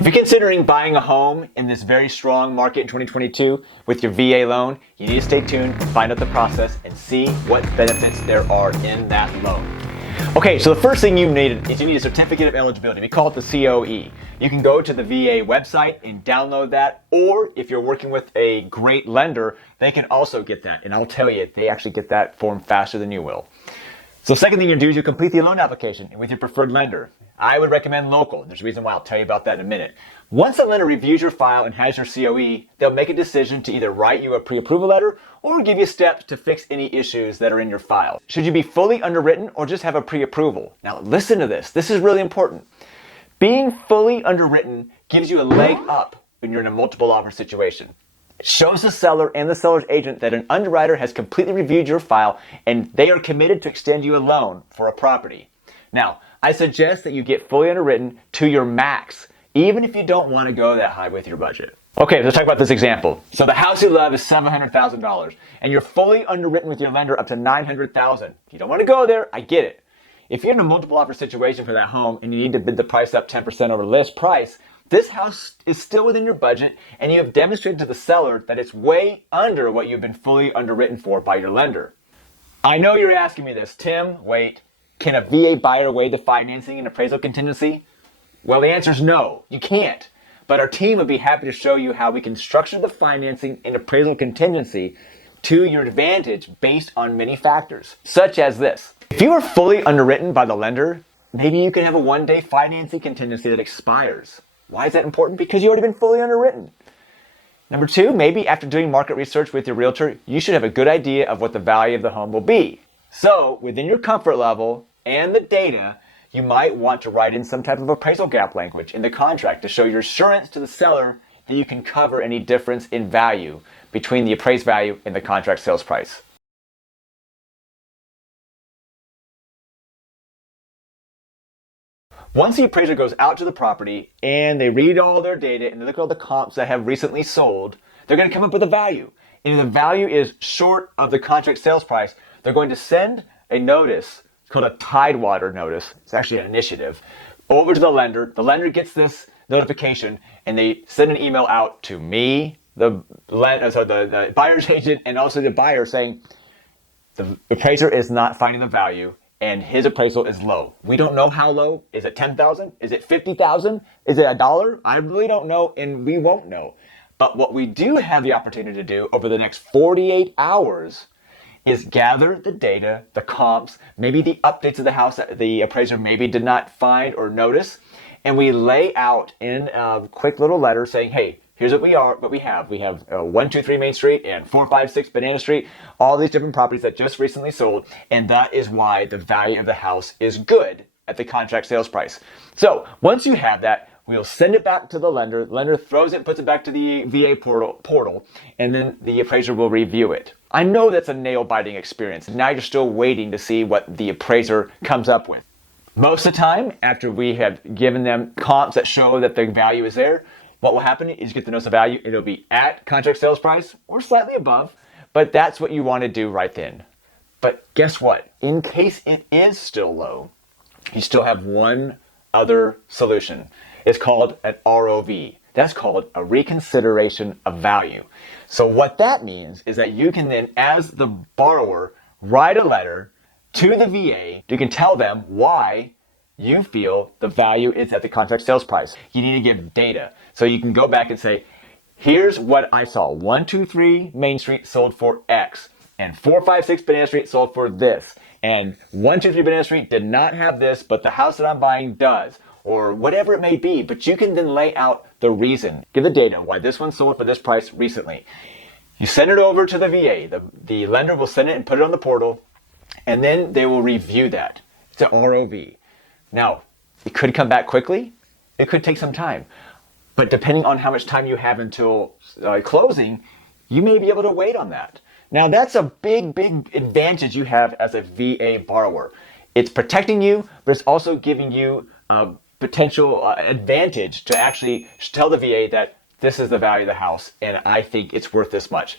If you're considering buying a home in this very strong market in 2022 with your VA loan, you need to stay tuned, find out the process, and see what benefits there are in that loan. Okay, so the first thing you need is you need a certificate of eligibility. We call it the COE. You can go to the VA website and download that, or if you're working with a great lender, they can also get that. And I'll tell you, they actually get that form faster than you will. So the second thing you do is you complete the loan application with your preferred lender. I would recommend local. There's a reason why. I'll tell you about that in a minute. Once the lender reviews your file and has your COE, they'll make a decision to either write you a pre-approval letter or give you steps to fix any issues that are in your file. Should you be fully underwritten or just have a pre-approval? Now listen to this. This is really important. Being fully underwritten gives you a leg up when you're in a multiple offer situation. It shows the seller and the seller's agent that an underwriter has completely reviewed your file and they are committed to extend you a loan for a property. Now, I suggest that you get fully underwritten to your max, even if you don't want to go that high with your budget. Okay, let's talk about this example. So the house you love is $700,000 and you're fully underwritten with your lender up to $900,000. You don't want to go there, I get it. If you're in a multiple offer situation for that home and you need to bid the price up 10% over list price, this house is still within your budget and you have demonstrated to the seller that it's way under what you've been fully underwritten for by your lender. I know you're asking me this, Tim, wait, can a VA buyer waive the financing and appraisal contingency? Well, the answer is no, you can't. But our team would be happy to show you how we can structure the financing and appraisal contingency to your advantage based on many factors, such as this. If you are fully underwritten by the lender, maybe you can have a one-day financing contingency that expires. Why is that important? Because you've already been fully underwritten. Number two, maybe after doing market research with your realtor, you should have a good idea of what the value of the home will be. So within your comfort level and the data, you might want to write in some type of appraisal gap language in the contract to show your assurance to the seller that you can cover any difference in value between the appraised value and the contract sales price. Once the appraiser goes out to the property and they read all their data and they look at all the comps that have recently sold, they're going to come up with a value. And if the value is short of the contract sales price, they're going to send a notice. It's called a Tidewater notice. It's actually an initiative over to the lender. The lender gets this notification and they send an email out to me, the buyer's agent, and also the buyer saying the appraiser is not finding the value and his appraisal is low. We don't know how low. Is it 10,000? Is it 50,000? Is it $1? I really don't know, and we won't know. But what we do have the opportunity to do over the next 48 hours is gather the data, the comps, maybe the updates of the house that the appraiser maybe did not find or notice, and we lay out in a quick little letter saying, hey, here's what we have. We have 123 Main Street and 456 Banana Street, all these different properties that just recently sold, and that is why the value of the house is good at the contract sales price. So once you have that, we'll send it back to the lender. The lender throws it, puts it back to the VA portal, and then the appraiser will review it. I know that's a nail-biting experience. Now you're still waiting to see what the appraiser comes up with. Most of the time, after we have given them comps that show that the value is there, what will happen is you get the notice of value. It'll be at contract sales price or slightly above, but that's what you want to do right then. But guess what? In case it is still low, you still have one other solution. It's called an ROV. That's called a reconsideration of value. So what that means is that you can then, as the borrower, write a letter to the VA. You can tell them why you feel the value is at the contract sales price. You need to give data. So you can go back and say, here's what I saw. 123 Main Street sold for X, and 456 Banana Street sold for this. And 123 Banana Street did not have this, but the house that I'm buying does. Or whatever it may be. But you can then lay out the reason. Give the data, why this one sold for this price recently. You send it over to the VA. The lender will send it and put it on the portal, and then they will review that. It's an ROV. Now, it could come back quickly. It could take some time. But depending on how much time you have until closing, you may be able to wait on that. Now, that's a big, big advantage you have as a VA borrower. It's protecting you, but it's also giving you a potential advantage to actually tell the VA that this is the value of the house and I think it's worth this much.